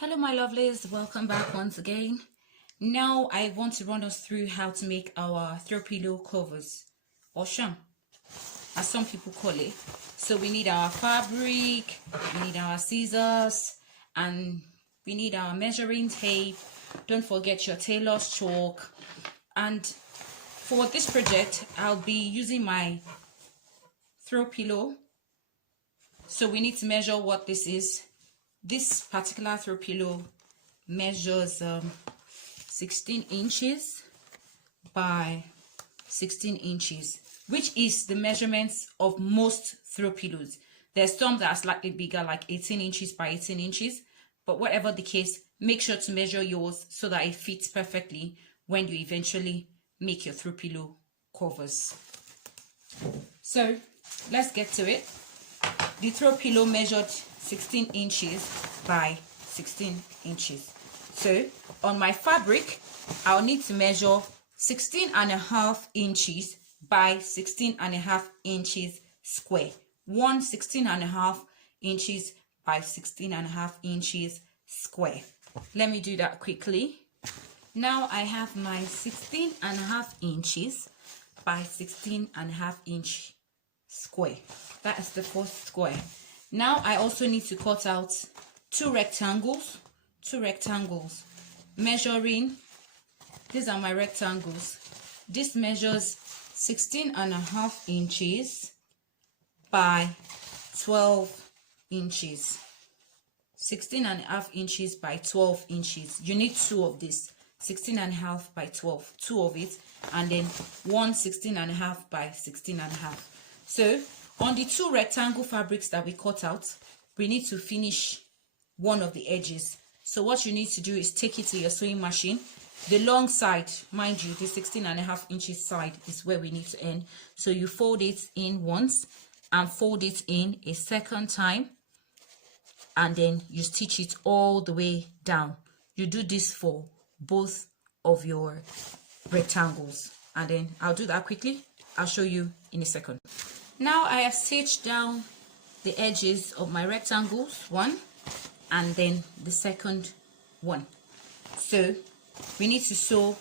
Hello my lovelies, welcome back once again. Now I want to run us through how to make our throw pillow covers, or sham as some people call it. So we need our fabric, we need our scissors, and we need our measuring tape. Don't forget your tailor's chalk. And for this project I'll be using my throw pillow. So we need to measure what this is. This particular throw pillow measures 16 inches by 16 inches, which is the measurements of most throw pillows. There's some that are slightly bigger, like 18 inches by 18 inches, but whatever the case, make sure to measure yours so that it fits perfectly when you eventually make your throw pillow covers. So let's get to it. The throw pillow measured 16 inches by 16 inches. So on my fabric, I'll need to measure 16.5 inches by 16.5 inches square. 16.5 inches by 16.5 inches square. Let me do that quickly. Now I have my 16.5 inches by 16.5 inch square. That is the first square. Now I also need to cut out two rectangles measuring, these are my rectangles. This measures 16.5 inches by 12 inches. 16.5 inches by 12 inches. You need two of this. 16.5 by 12, two of it, and then one 16.5 by 16.5. So on the two rectangle fabrics that we cut out, we need to finish one of the edges. So what you need to do is take it to your sewing machine. The long side, mind you, the 16.5 inches side is where we need to end. So you fold it in once and fold it in a second time, and then you stitch it all the way down. You do this for both of your rectangles, and then I'll do that quickly. I'll show you in a second. Now I have stitched down the edges of my rectangles, one and then the second one. So we need to sew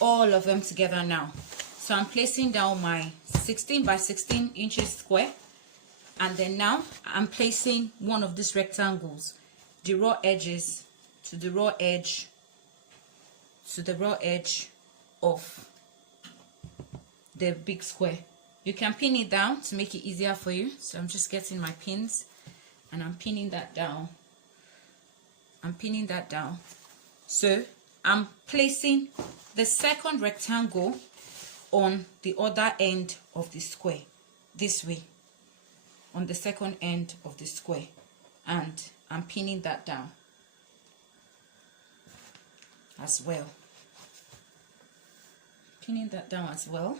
all of them together now. So I'm placing down my 16 by 16 inches square, and then now I'm placing one of these rectangles, the raw edges to the raw edge of the big square. You can pin it down to make it easier for you. So I'm just getting my pins and I'm pinning that down. So I'm placing the second rectangle on the other end of the square, this way, on the second end of the square, and I'm pinning that down as well. Pinning that down as well.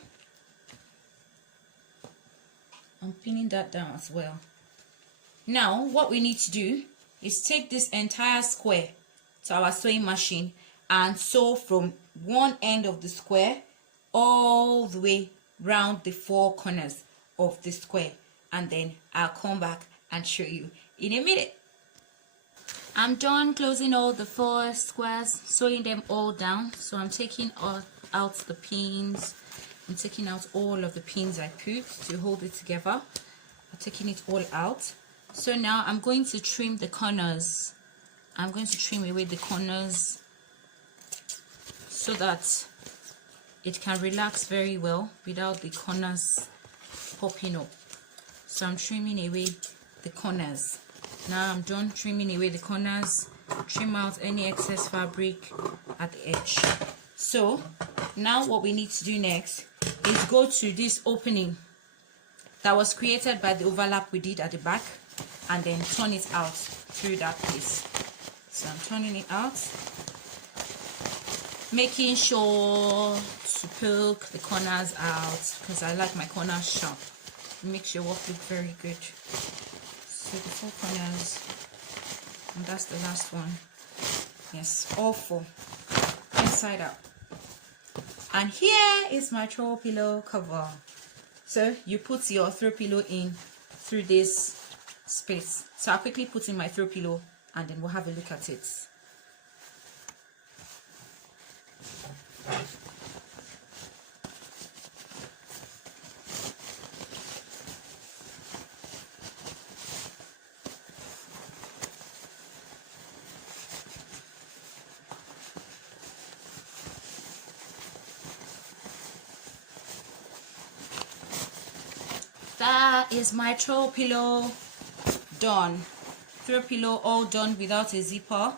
I'm pinning that down as well. Now what we need to do is take this entire square to our sewing machine and sew from one end of the square all the way round the four corners of the square, and then I'll come back and show you in a minute. I'm done closing all the four squares, sewing them all down. So I'm taking out the pins. I'm taking out all of the pins I put to hold it together. I'm taking it all out. So now I'm going to trim the corners. I'm going to trim away the corners so that it can relax very well without the corners popping up. So I'm trimming away the corners. Now I'm done trimming away the corners. Trim out any excess fabric at the edge. So now what we need to do next is go to this opening that was created by the overlap we did at the back, and then turn it out through that place. So I'm turning it out, making sure to poke the corners out because I like my corners sharp. It makes your work look very good. So the four corners, and that's the last one. Yes, all four, inside out. And here is my throw pillow cover. So you put your throw pillow in through this space. So I'll quickly put in my throw pillow and then we'll have a look at it. That is my throw pillow done. Throw pillow all done without a zipper.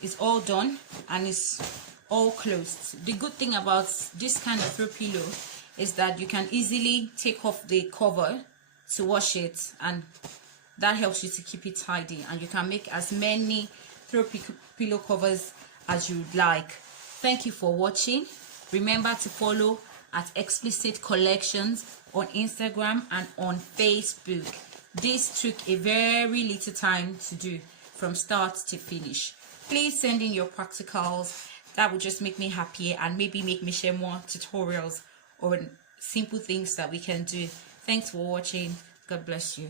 It's all done and it's all closed. The good thing about this kind of throw pillow is that you can easily take off the cover to wash it, and that helps you to keep it tidy, and you can make as many throw pillow covers as you'd like. Thank you for watching. Remember to follow at Explicit Collections on Instagram and on Facebook. This took a very little time to do from start to finish. Please send in your practicals. That would just make me happier and maybe make me share more tutorials or simple things that we can do. Thanks for watching. God bless you.